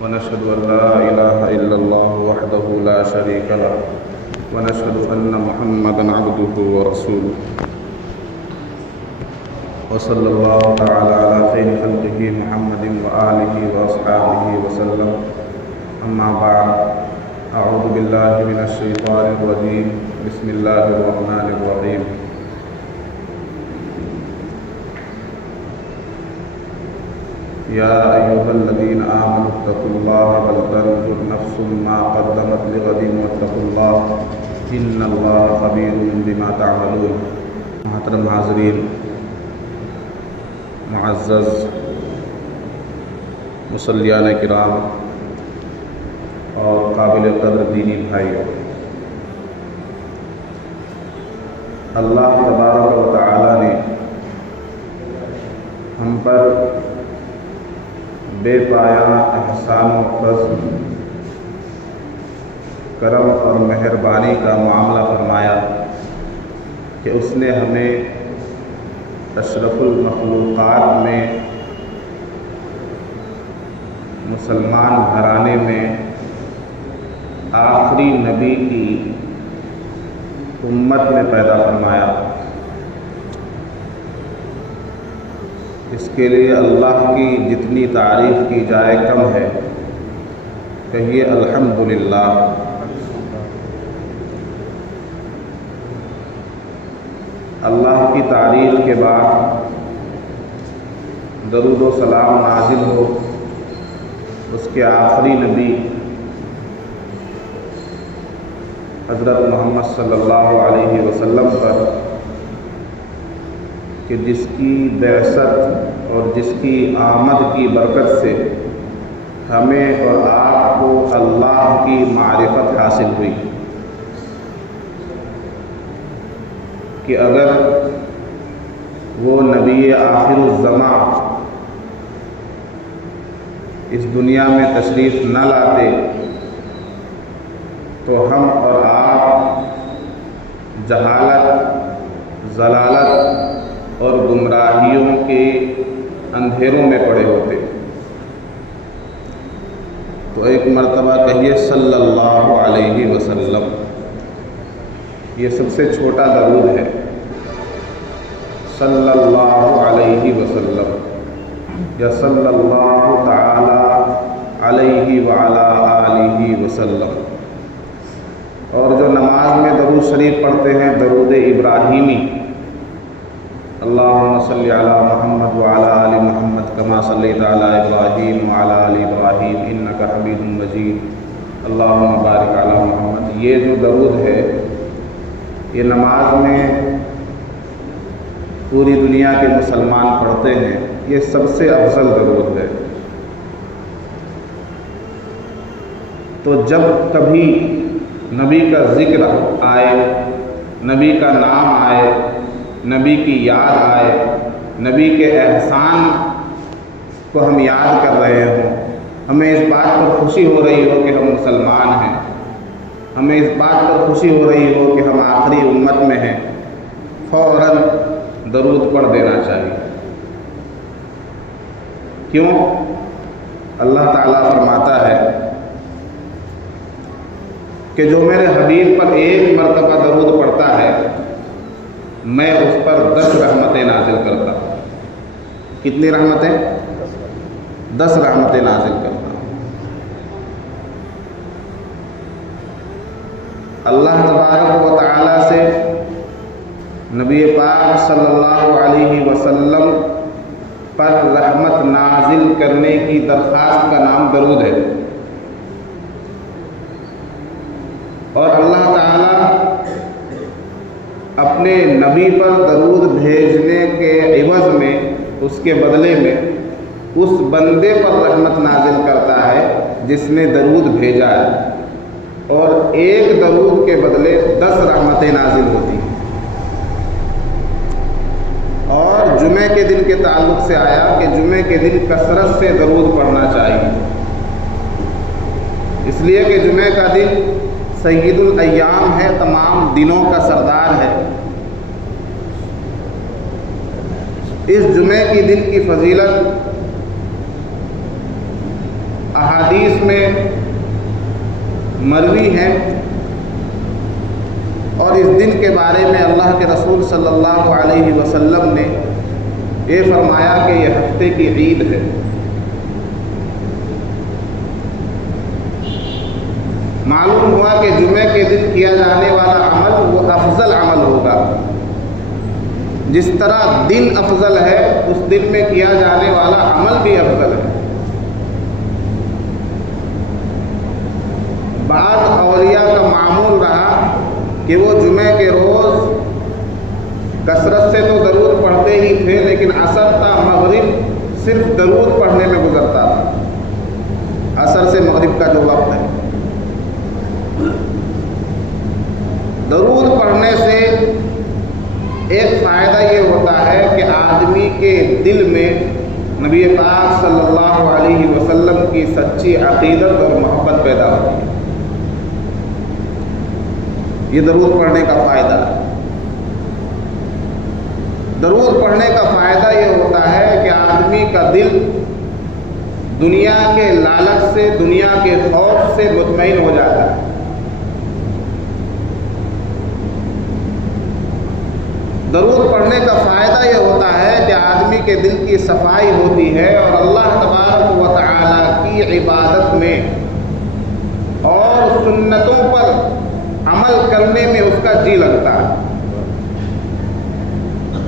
ونشهد أن لا إله إلا الله وحده لا شريك له ونشهد أن محمدا عبده ورسوله وصلى الله تعالى على خير خلقه محمد وآله وأصحابه وسلم. أما بعد، أعوذ بالله من الشيطان الرجيم. بسم الله الرحمن الرحيم. يا أيها الذين آمنوا اتقوا الله ولتنظر نفس ما قدمت لغد واتقوا الله إن الله خبير بما تعملون. محترم حاضرین، معزز مصلیان کرام اور قابل قدر دینی بھائیوں، اللہ تبارک و تعالی نے ہم پر بے پایہ احسان و فضل، کرم اور مہربانی کا معاملہ فرمایا کہ اس نے ہمیں اشرف المخلوقات میں، مسلمان گھرانے میں آخری نبی کی امت میں پیدا فرمایا۔ اس کے لیے اللہ کی جتنی تعریف کی جائے کم ہے، کہیے الحمدللہ۔ اللہ کی تعریف کے بعد درود و سلام نازل ہو اس کے آخری نبی حضرت محمد صلی اللہ علیہ وسلم پر، کہ جس کی بعثت اور جس کی آمد کی برکت سے ہمیں اور آپ کو اللہ کی معرفت حاصل ہوئی، کہ اگر وہ نبی آخر الزمان اس دنیا میں تشریف نہ لاتے تو ہم اور آپ جہالت، ضلالت اور گمراہیوں کے اندھیروں میں پڑے ہوتے۔ تو ایک مرتبہ کہیے صلی اللہ علیہ وسلم۔ یہ سب سے چھوٹا درود ہے، صلی اللہ علیہ وسلم یا صلی اللہ تعالی علیہ وعلا آلہ وسلم۔ اور جو نماز میں درود شریف پڑھتے ہیں، درود ابراہیمی، اللہم صلی علی محمد وعلی آل محمد کما صلیت علی ابراہیم وعلی آل ابراہیم انک حمید مجید اللہم بارک علی محمد، یہ جو درود ہے یہ نماز میں پوری دنیا کے مسلمان پڑھتے ہیں، یہ سب سے افضل درود ہے۔ تو جب کبھی نبی کا ذکر آئے، نبی کا نام آئے، نبی کی یاد آئے، نبی کے احسان کو ہم یاد کر رہے ہوں، ہمیں اس بات پر خوشی ہو رہی ہو کہ ہم مسلمان ہیں، ہمیں اس بات پر خوشی ہو رہی ہو کہ ہم آخری امت میں ہیں، فوراً درود پڑھ دینا چاہیے۔ کیوں؟ اللہ تعالیٰ فرماتا ہے کہ جو میرے حبیب پر ایک مرتبہ درود پڑھتا ہے میں اس پر 10 رحمتیں نازل کرتا ہوں۔ کتنی رحمتیں؟ 10 رحمتیں نازل کرتا ہوں۔ اللہ تبارک و تعالی سے نبی پاک صلی اللہ علیہ وسلم پر رحمت نازل کرنے کی درخواست کا نام درود ہے، اور اللہ تعالی اپنے نبی پر درود بھیجنے کے عوض میں، اس کے بدلے میں اس بندے پر رحمت نازل کرتا ہے جس نے درود بھیجا ہے، اور ایک درود کے بدلے 10 رحمتیں نازل ہوتی ہیں۔ اور جمعے کے دن کے تعلق سے آیا کہ جمعے کے دن کثرت سے درود پڑھنا چاہیے، اس لیے کہ جمعے کا دن سید الایام ہے، تمام دنوں کا سردار ہے۔ اس جمعے کی دن کی فضیلت احادیث میں مروی ہیں، اور اس دن کے بارے میں اللہ کے رسول صلی اللہ علیہ وسلم نے یہ فرمایا کہ یہ ہفتے کی عید ہے۔ معلوم ہوا کہ جمعے کے دن کیا جانے والا عمل وہ افضل عمل ہوگا، جس طرح دن افضل ہے اس دن میں کیا جانے والا عمل بھی افضل ہے۔ بعض اولیاء کا معمول رہا کہ وہ جمعے کے روز کثرت سے تو درود پڑھتے ہی تھے، لیکن عصر تا مغرب صرف درود پڑھنے میں گزرتا تھا، عصر سے مغرب کا جو وقت ہے۔ درود پڑھنے سے ایک فائدہ یہ ہوتا ہے کہ آدمی کے دل میں نبی پاک صلی اللہ علیہ وسلم کی سچی عقیدت اور محبت پیدا ہوتی ہے۔ یہ درود پڑھنے کا فائدہ ہے۔ درود پڑھنے کا فائدہ یہ ہوتا ہے کہ آدمی کا دل دنیا کے لالچ سے، دنیا کے خوف سے مطمئن ہو جاتا ہے۔ درود پڑھنے کا فائدہ یہ ہوتا ہے کہ آدمی کے دل کی صفائی ہوتی ہے، اور اللہ تبارک و تعالی کی عبادت میں اور سنتوں پر عمل کرنے میں اس کا جی لگتا ہے۔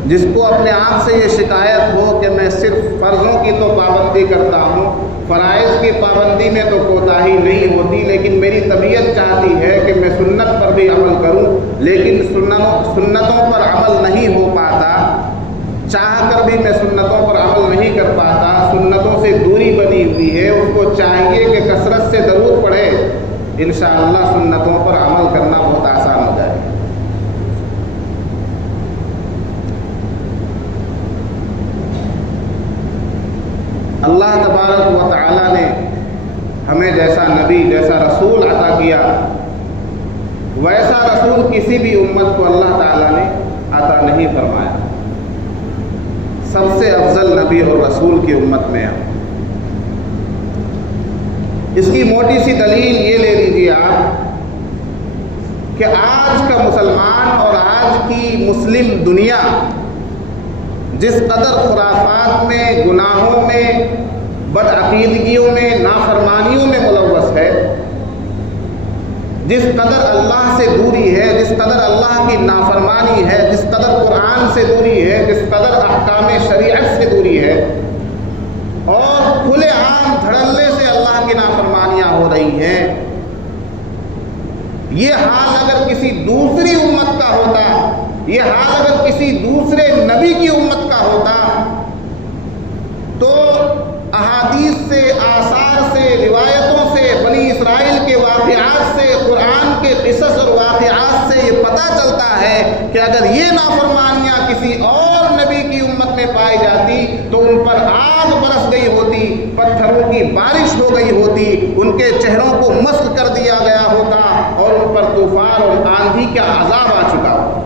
جس کو اپنے آپ سے یہ شکایت ہو کہ میں صرف فرضوں کی تو پابندی کرتا ہوں، فرائض کی پابندی میں تو کوتاہی نہیں ہوتی، لیکن میری طبیعت چاہتی ہے کہ میں سنت پر بھی عمل کروں، لیکن سنتوں پر عمل نہیں ہو پاتا، چاہ کر بھی میں سنتوں پر عمل نہیں کر پاتا، سنتوں سے دوری بنی ہوئی ہے، اس کو چاہیے کہ کثرت سے درود پڑھے، انشاءاللہ سنتوں پر عمل کرنا بہت آسان ہو جائے۔ اللہ تبارک و تعالی نے ہمیں جیسا نبی، جیسا رسول عطا کیا، ویسا رسول کسی بھی امت کو اللہ تعالیٰ نے عطا نہیں فرمایا۔ سب سے افضل نبی اور رسول کی امت میں ہیں۔ اس کی موٹی سی دلیل یہ لے لیجیے آپ کہ آج کا مسلمان اور آج کی مسلم دنیا جس قدر خرافات میں، گناہوں میں، بدعقیدگیوں میں، نافرمانیوں میں ملوث ہے، جس قدر اللہ سے دوری ہے، جس قدر اللہ کی نافرمانی ہے، جس قدر قرآن سے دوری ہے، جس قدر احکام شریعت سے دوری ہے، اور کھلے عام دھڑلے سے اللہ کی نافرمانیاں ہو رہی ہیں، یہ حال اگر کسی دوسری امت کا ہوتا، یہ حال اگر کسی دوسرے نبی کی امت کا ہوتا، تو احادیث سے، آثار سے، روایتوں سے، بنی اسرائیل کے واقعات سے، قرآن کے قصص اور واقعات سے یہ پتہ چلتا ہے کہ اگر یہ نافرمانیاں کسی اور نبی کی امت میں پائی جاتی تو ان پر آگ برس گئی ہوتی، پتھروں کی بارش ہو گئی ہوتی، ان کے چہروں کو مسخ کر دیا گیا ہوتا، اور ان پر طوفان اور آندھی کا عذاب آ چکا ہوتا۔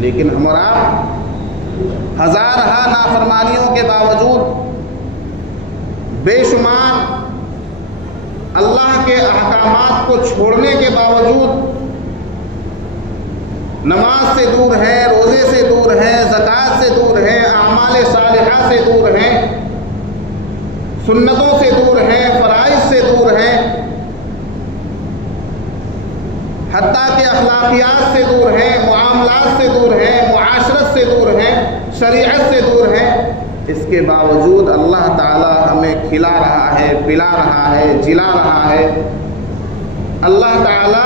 لیکن ہمارا ہزارہ نافرمانیوں کے باوجود، بے شمار اللہ کے احکامات کو چھوڑنے کے باوجود، نماز سے دور ہیں، روزے سے دور ہیں، زکوٰۃ سے دور ہیں، اعمال صالحہ سے دور ہیں، سنتوں سے دور ہیں، فرائض سے دور ہیں، حتیٰ کہ اخلاقیات سے دور ہیں، معاملات سے دور ہیں، معاشرت سے دور ہیں، شریعت سے دور ہیں، اس کے باوجود اللہ تعالی ہمیں کھلا رہا ہے، پلا رہا ہے، جلا رہا ہے۔ اللہ تعالی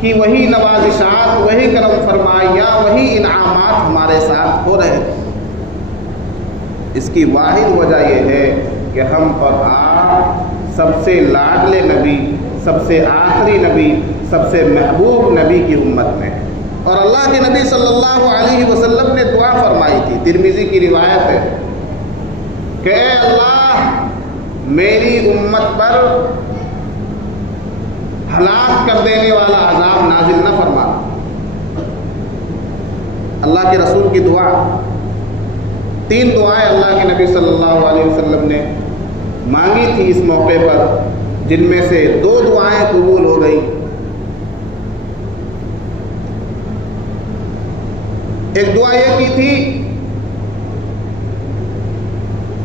کی وہی نوازشات، وہی کرم فرمائیاں، وہی انعامات ہمارے ساتھ ہو رہے ہیں۔ اس کی واحد وجہ یہ ہے کہ ہم اور آپ سب سے لاڈلے نبی، سب سے آخری نبی، سب سے محبوب نبی کی امت میں، اور اللہ کے نبی صلی اللہ علیہ وسلم نے دعا فرمائی تھی، ترمذی کی روایت ہے کہ اے اللہ میری امت پر ہلاک کر دینے والا عذاب نازل نہ فرما۔ اللہ کے رسول کی دعا، 3 دعائیں اللہ کے نبی صلی اللہ علیہ وسلم نے مانگی تھی اس موقع پر، جن میں سے 2 دعائیں قبول ہو گئی۔ ایک دعا یہ کی تھی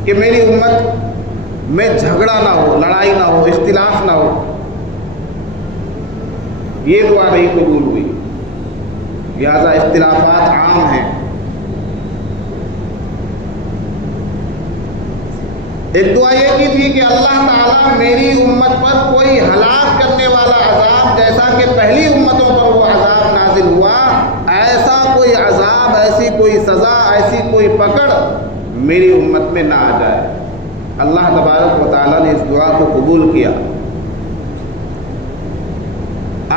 کہ میری امت میں جھگڑا نہ ہو، لڑائی نہ ہو، اختلاف نہ ہو، یہ دعا نہیں قبول ہوئی، لہذا اختلافات عام ہیں۔ ایک دعا یہ کی تھی کہ اللہ تعالیٰ میری امت پر کوئی ہلاک کرنے والا عذاب، جیسا کہ پہلی امتوں پر وہ عذاب نازل ہوا، ایسا کوئی عذاب، ایسی کوئی سزا، ایسی کوئی پکڑ میری امت میں نہ آ جائے۔ اللہ تبارک و تعالیٰ نے اس دعا کو قبول کیا۔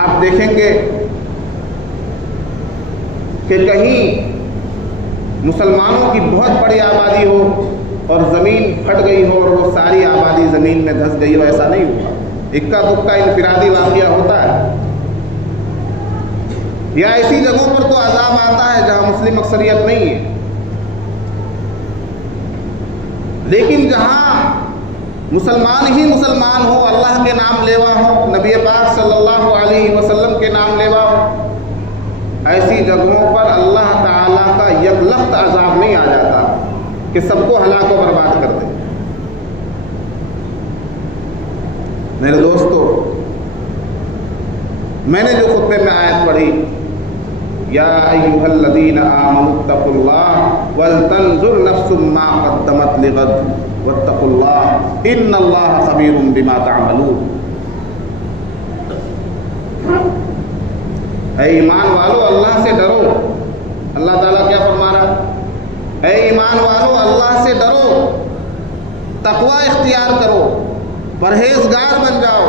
آپ دیکھیں گے کہ کہیں مسلمانوں کی بہت بڑی آبادی ہو اور زمین پھٹ گئی ہو اور وہ ساری آبادی زمین میں دھس گئی ہو، ایسا نہیں ہوا۔ اکا دکا انفرادی واقعہ ہوتا ہے، یا ایسی جگہوں پر تو عذاب آتا ہے جہاں مسلم اکثریت نہیں ہے، لیکن جہاں مسلمان ہی مسلمان ہو، اللہ کے نام لیوا ہو، نبی پاک صلی اللہ علیہ وسلم کے نام لیوا ہو، ایسی جگہوں پر اللہ تعالیٰ کا یکلخت عذاب نہیں آ جاتا کہ سب کو ہلاک و برباد کر دے۔ میرے دوستو، میں نے جو خطبے میں آیت پڑھی، یا ایھا الذین آمنوا اتقوا اللہ ولتنظر نفس ما قدمت لغد واتقوا اللہ ان اللہ خبیر بما تعملون۔ اے ایمان والو، اللہ سے ڈرو۔ اللہ تعالیٰ کیا فرما رہا ہے؟ اے ایمان والو، اللہ سے ڈرو، تقوی اختیار کرو، پرہیزگار بن جاؤ۔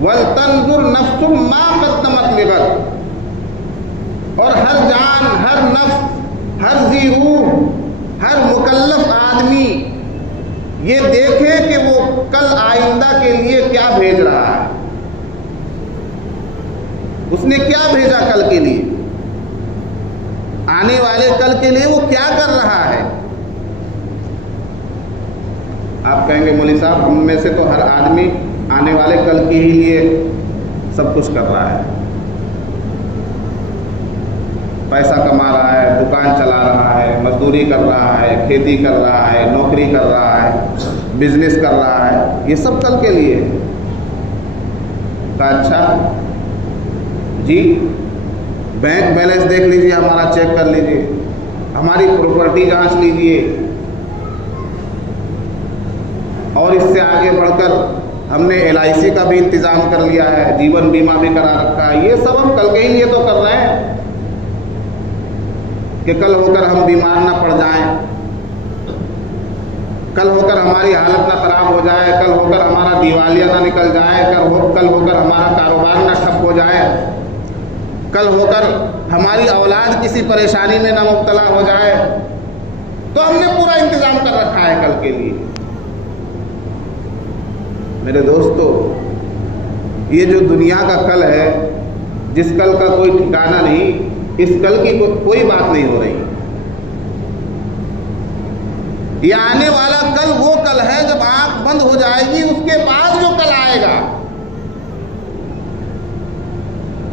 وَلْتَنْظُرْ نَفْسٌ مَا قَدَّمَتْ لِغَدٍ، اور ہر جان، ہر نفس، ہر ذی روح، ہر مکلف آدمی یہ دیکھے کہ وہ کل آئندہ کے لیے کیا بھیج رہا ہے، اس نے کیا بھیجا کل کے لیے، آنے والے کل کے لیے وہ کیا کر رہا ہے۔ آپ کہیں گے مولوی صاحب، ہم میں سے تو ہر آدمی آنے والے کل کے ہی لیے سب کچھ کر رہا ہے، پیسہ کما رہا ہے، دکان چلا رہا ہے، مزدوری کر رہا ہے، کھیتی کر رہا ہے، نوکری کر رہا ہے، بزنس کر رہا ہے، یہ سب کل کے لیے۔ کہا اچھا جی، بینک بیلنس دیکھ لیجئے، ہمارا چیک کر لیجئے، ہماری پراپرٹی جانچ لیجئے، اور اس سے آگے بڑھ کر ہم نے LIC کا بھی انتظام کر لیا ہے، جیون بیمہ بھی کرا رکھا ہے۔ یہ سب ہم کل کے ہی لیے تو کر رہے ہیں کہ کل ہو کر ہم بیمار نہ پڑ جائیں، کل ہو کر ہماری حالت نہ خراب ہو جائے، کل ہو کر ہمارا دیوالیہ نہ نکل جائے، کل ہو کر ہمارا کاروبار نہ ٹھپ ہو جائے، کل ہو کر ہماری اولاد کسی پریشانی میں نہ مبتلا ہو جائے۔ تو ہم نے پورا انتظام کر رکھا ہے کل کے لیے۔ میرے دوستو، یہ جو دنیا کا کل ہے، جس کل کا کوئی ٹھکانہ نہیں، اس کل کی کوئی بات نہیں ہو رہی۔ یہ آنے والا کل وہ کل ہے جب آنکھ بند ہو جائے گی، اس کے بعد جو کل آئے گا،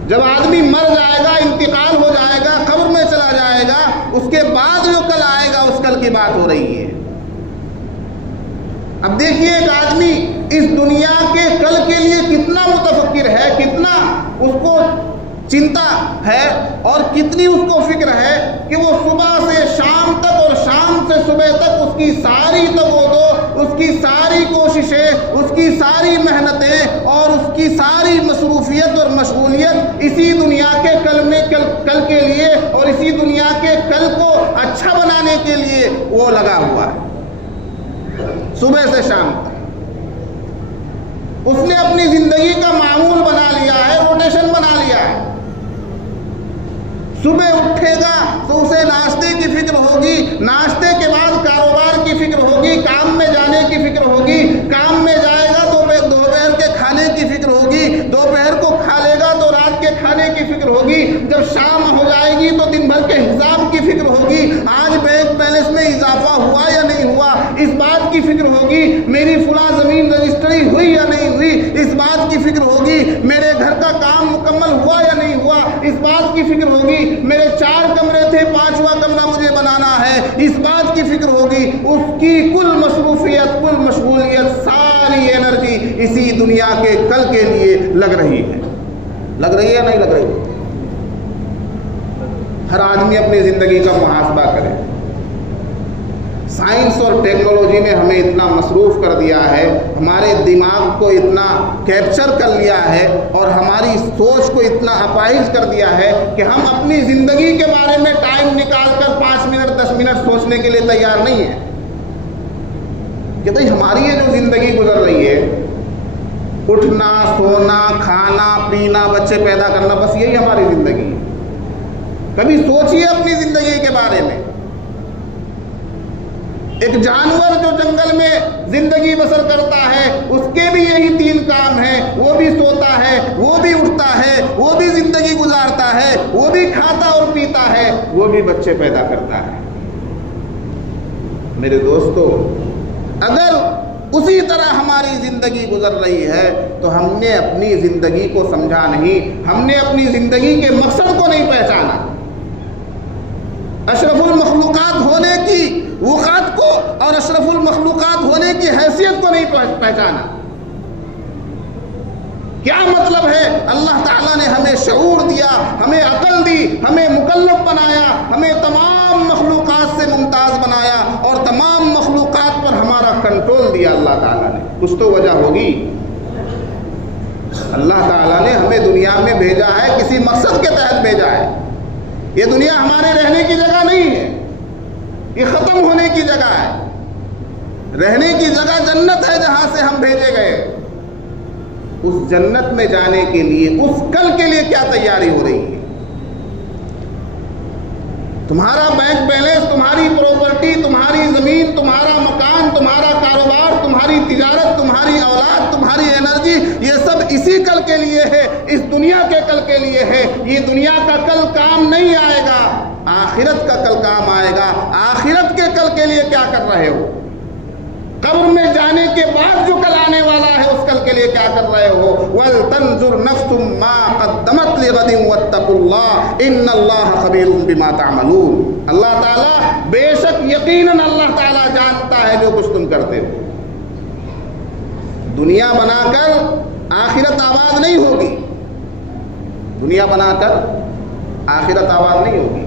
جب آدمی مر جائے گا، انتقال ہو جائے گا، قبر میں چلا جائے گا، اس کے بعد جو کل آئے گا، اس کل کی بات ہو رہی ہے۔ اب دیکھیے، ایک آدمی اس دنیا کے کل کے لیے کتنا متفکر ہے، کتنا اس کو چنتا ہے اور کتنی اس کو فکر ہے کہ وہ صبح سے شام تک اور شام سے صبح تک اس کی ساری تگودو، اس کی ساری کوششیں، اس کی ساری محنتیں اور اس کی ساری مصروفیت اور مشغولیت اسی دنیا کے کل کے لیے اور اسی دنیا کے کل کو اچھا بنانے کے لیے وہ لگا ہوا ہے، صبح سے شام تک۔ اس نے اپنی زندگی کا معمول بنا لیا ہے، روٹیشن بنا لیا ہے۔ صبح اٹھے گا تو اسے ناشتے کی فکر ہوگی، ناشتے کے بعد کاروبار کی فکر ہوگی، کام میں جانے کی فکر ہوگی، کام میں جائے گا تو دوپہر کے کھانے کی فکر ہوگی، دوپہر کو کھا لے گا تو رات کے کھانے کی فکر ہوگی، جب شام ہو جائے گی تو دن بھر کے حساب کی فکر ہوگی، آج بینک بیلنس میں اضافہ ہوا یا نہیں ہوا، بات کی فکر ہوگی میری فلاں زمین رجسٹری ہوئی یا نہیں ہوئی، اس بات کی فکر ہوگی میرے گھر کا کام مکمل ہوا یا نہیں ہوا، اس بات کی فکر ہوگی میرے 4 کمرے تھے 5واں کمرہ مجھے بنانا ہے، اس بات کی فکر ہوگی۔ اس کی کل مصروفیت، کل مشغولیت، ساری انرجی اسی دنیا کے کل کے لیے لگ رہی ہے۔ لگ رہی ہے یا نہیں لگ رہی؟ ہر آدمی اپنی زندگی کا محاسبہ کرے۔ سائنس اور ٹیکنالوجی نے ہمیں اتنا مصروف کر دیا ہے، ہمارے دماغ کو اتنا کیپچر کر لیا ہے اور ہماری سوچ کو اتنا اپاہج کر دیا ہے کہ ہم اپنی زندگی کے بارے میں ٹائم نکال کر 5 منٹ 10 منٹ سوچنے کے لیے تیار نہیں ہیں کہ بھائی ہماری یہ جو زندگی گزر رہی ہے، اٹھنا، سونا، کھانا، پینا، بچے پیدا کرنا، بس یہی ہماری زندگی ہے۔ کبھی سوچیے اپنی زندگی کے بارے میں۔ ایک جانور جو جنگل میں زندگی بسر کرتا ہے، اس کے بھی یہی 3 کام ہیں، وہ بھی سوتا ہے، وہ بھی اٹھتا ہے، وہ بھی زندگی گزارتا ہے، وہ بھی کھاتا اور پیتا ہے، وہ بھی بچے پیدا کرتا ہے۔ میرے دوستو، اگر اسی طرح ہماری زندگی گزر رہی ہے تو ہم نے اپنی زندگی کو سمجھا نہیں، ہم نے اپنی زندگی کے مقصد کو نہیں پہچانا، اشرف المخلوقات ہونے کی وقات کو اور اشرف المخلوقات ہونے کی حیثیت کو نہیں پہچانا۔ کیا مطلب ہے؟ اللہ تعالیٰ نے ہمیں شعور دیا، ہمیں عقل دی، ہمیں مکلف بنایا، ہمیں تمام مخلوقات سے ممتاز بنایا اور تمام مخلوقات پر ہمارا کنٹرول دیا اللہ تعالیٰ نے۔ کچھ تو وجہ ہوگی۔ اللہ تعالیٰ نے ہمیں دنیا میں بھیجا ہے، کسی مقصد کے تحت بھیجا ہے۔ یہ دنیا ہمارے رہنے کی جگہ نہیں ہے، یہ ختم ہونے کی جگہ ہے۔ رہنے کی جگہ جنت ہے جہاں سے ہم بھیجے گئے۔ اس جنت میں جانے کے لیے، اس کل کے لیے کیا تیاری ہو رہی ہے؟ تمہارا بینک بیلنس، تمہاری پراپرٹی، تمہاری زمین، تمہارا مکان، تمہارا کاروبار، تمہاری تجارت، تمہاری اولاد، تمہاری انرجی، یہ سب اسی کل کے لیے ہے، اس دنیا کے کل کے لیے ہے۔ یہ دنیا کا کل کام نہیں آئے گا، آخرت کا کل کام آئے گا۔ آخرت کے کل کے لیے کیا کر رہے ہو؟ قبر میں جانے کے بعد جو کل آنے والا ہے اس کل کے لیے کیا کر رہے ہو؟ وَلْتَنْظُرْ نَفْسٌ مَا قَدَّمَتْ لِغَدٍ وَاتَّقُوا اللَّهَ إِنَّ اللَّهَ خَبِيرٌ بِمَا تَعْمَلُونَ۔ اللہ تعالیٰ بے شک یقیناً اللہ تعالیٰ جانتا ہے جو کچھ تم کرتے ہو۔ دنیا بنا کر آخرت آباد نہیں ہوگی، دنیا بنا کر آخرت آباد نہیں ہوگی۔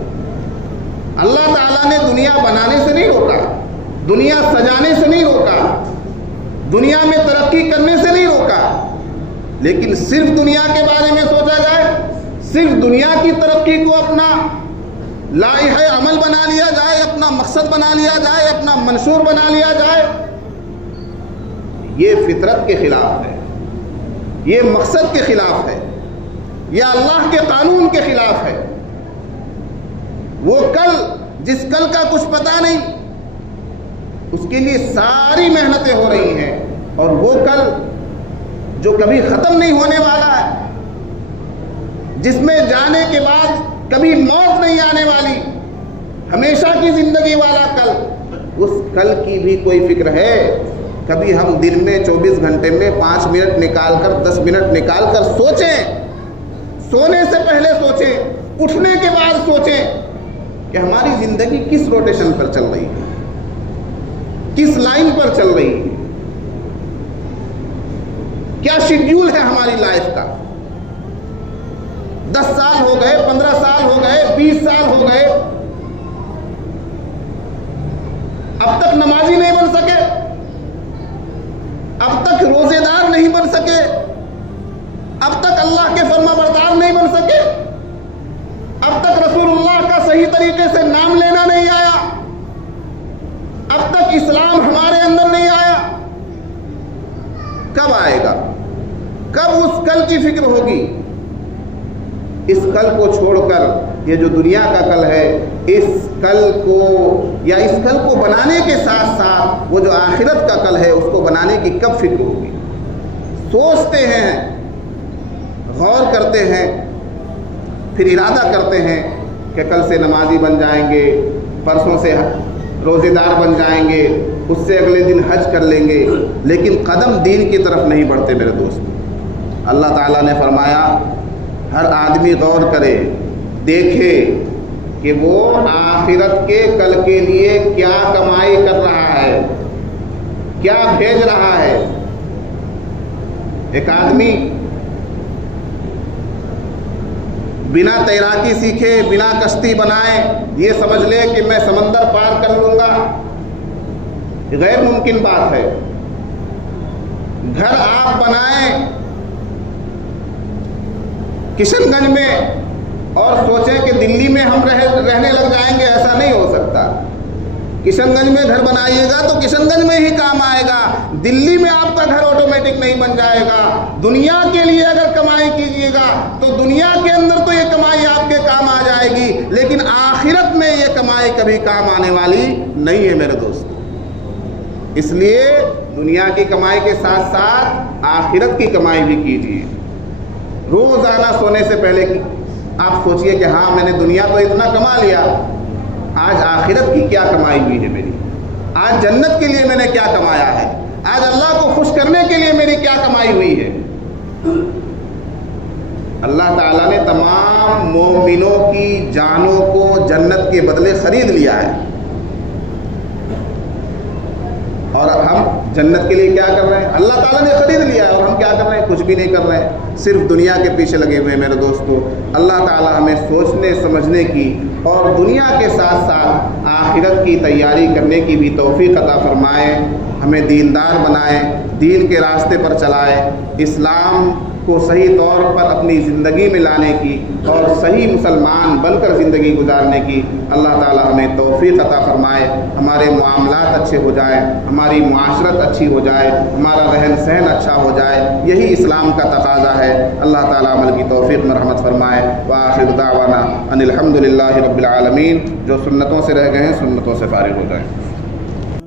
اللہ تعالیٰ نے دنیا بنانے سے نہیں روکا، دنیا سجانے سے نہیں روکا، دنیا میں ترقی کرنے سے نہیں روکا، لیکن صرف دنیا کے بارے میں سوچا جائے، صرف دنیا کی ترقی کو اپنا لائحہ عمل بنا لیا جائے، اپنا مقصد بنا لیا جائے، اپنا منشور بنا لیا جائے، یہ فطرت کے خلاف ہے، یہ مقصد کے خلاف ہے، یہ اللہ کے قانون کے خلاف ہے۔ وہ کل جس کل کا کچھ پتہ نہیں، اس کے لیے ساری محنتیں ہو رہی ہیں، اور وہ کل جو کبھی ختم نہیں ہونے والا ہے، جس میں جانے کے بعد کبھی موت نہیں آنے والی، ہمیشہ کی زندگی والا کل، اس کل کی بھی کوئی فکر ہے؟ کبھی ہم دن میں 24 گھنٹے میں 5 منٹ نکال کر 10 منٹ نکال کر سوچیں، سونے سے پہلے سوچیں، اٹھنے کے بعد سوچیں کہ ہماری زندگی کس روٹیشن پر چل رہی ہے، کس لائن پر چل رہی ہے، کیا شیڈیول ہے ہماری لائف کا؟ 10 سال ہو گئے، 15 سال ہو گئے، 20 سال ہو گئے، اب تک نمازی نہیں بن سکے، اب تک روزے دار نہیں بن سکے، اب تک اللہ کے فرما بردار نہیں بن سکے، اب تک رسول اللہ کا صحیح طریقے سے نام لینا نہیں آیا، اب تک اسلام ہمارے اندر نہیں آیا۔ کب آئے گا؟ کب اس کل کی فکر ہوگی؟ اس کل کو چھوڑ کر یہ جو دنیا کا کل ہے، اس کل کو یا اس کل کو بنانے کے ساتھ ساتھ وہ جو آخرت کا کل ہے اس کو بنانے کی کب فکر ہوگی؟ سوچتے ہیں، غور کرتے ہیں، پھر ارادہ کرتے ہیں کہ کل سے نمازی بن جائیں گے، پرسوں سے روزے دار بن جائیں گے، اس سے اگلے دن حج کر لیں گے، لیکن قدم دین کی طرف نہیں بڑھتے میرے دوست۔ اللہ تعالیٰ نے فرمایا ہر آدمی غور کرے، دیکھے کہ وہ آخرت کے کل کے لیے کیا کمائی کر رہا ہے، کیا بھیج رہا ہے۔ ایک آدمی بنا تیراکی سیکھے، بنا کشتی بنائے، یہ سمجھ لے کہ میں سمندر پار کر لوں گا، غیر ممکن بات ہے۔ گھر آپ بنائیں کشن گنج میں اور سوچیں کہ دلی میں ہم رہنے لگ جائیں گے، ایسا نہیں ہو سکتا۔ کشن گنج میں گھر بنائیے گا تو کشن گنج میں ہی کام آئے گا، دلی میں آپ کا گھر آٹومیٹک نہیں بن جائے گا۔ دنیا کے لیے اگر کمائی کیجیے گا تو دنیا کے اندر تو یہ کمائی آپ کے کام آ جائے گی، لیکن آخرت میں یہ کمائی کبھی کام آنے والی نہیں ہے میرے دوست۔ اس لیے دنیا کی کمائی کے ساتھ ساتھ آخرت کی کمائی بھی کیجیے۔ روزانہ سونے سے پہلے آپ سوچئے کہ ہاں میں نے دنیا تو اتنا کما لیا، آج آخرت کی کیا کمائی ہوئی ہے میری، آج جنت کے لیے میں نے کیا کمایا ہے، آج اللہ کو خوش کرنے کے لیے میری کیا کمائی ہوئی ہے۔ اللہ تعالیٰ نے تمام مومنوں کی جانوں کو جنت کے بدلے خرید لیا ہے، اور ہم جنت کے لیے کیا کر رہے ہیں؟ اللہ تعالیٰ نے خرید لیا ہے اور ہم کیا کر رہے ہیں؟ کچھ بھی نہیں کر رہے ہیں، صرف دنیا کے پیچھے لگے ہوئے ہیں میرے دوستو۔ اللہ تعالیٰ ہمیں سوچنے سمجھنے کی اور دنیا کے ساتھ ساتھ آخرت کی تیاری کرنے کی بھی توفیق عطا فرمائے، ہمیں دیندار بنائے، دین کے راستے پر چلائے، اسلام کو صحیح طور پر اپنی زندگی میں لانے کی اور صحیح مسلمان بن کر زندگی گزارنے کی اللہ تعالی ہمیں توفیق عطا فرمائے، ہمارے معاملات اچھے ہو جائیں، ہماری معاشرت اچھی ہو جائے، ہمارا رہن سہن اچھا ہو جائے، یہی اسلام کا تقاضا ہے۔ اللہ تعالی عمل کی توفیق میں رحمت فرمائے۔ وآخر دعوانا ان الحمد للہ رب العالمین۔ جو سنتوں سے رہ گئے ہیں سنتوں سے فارغ ہو جائیں۔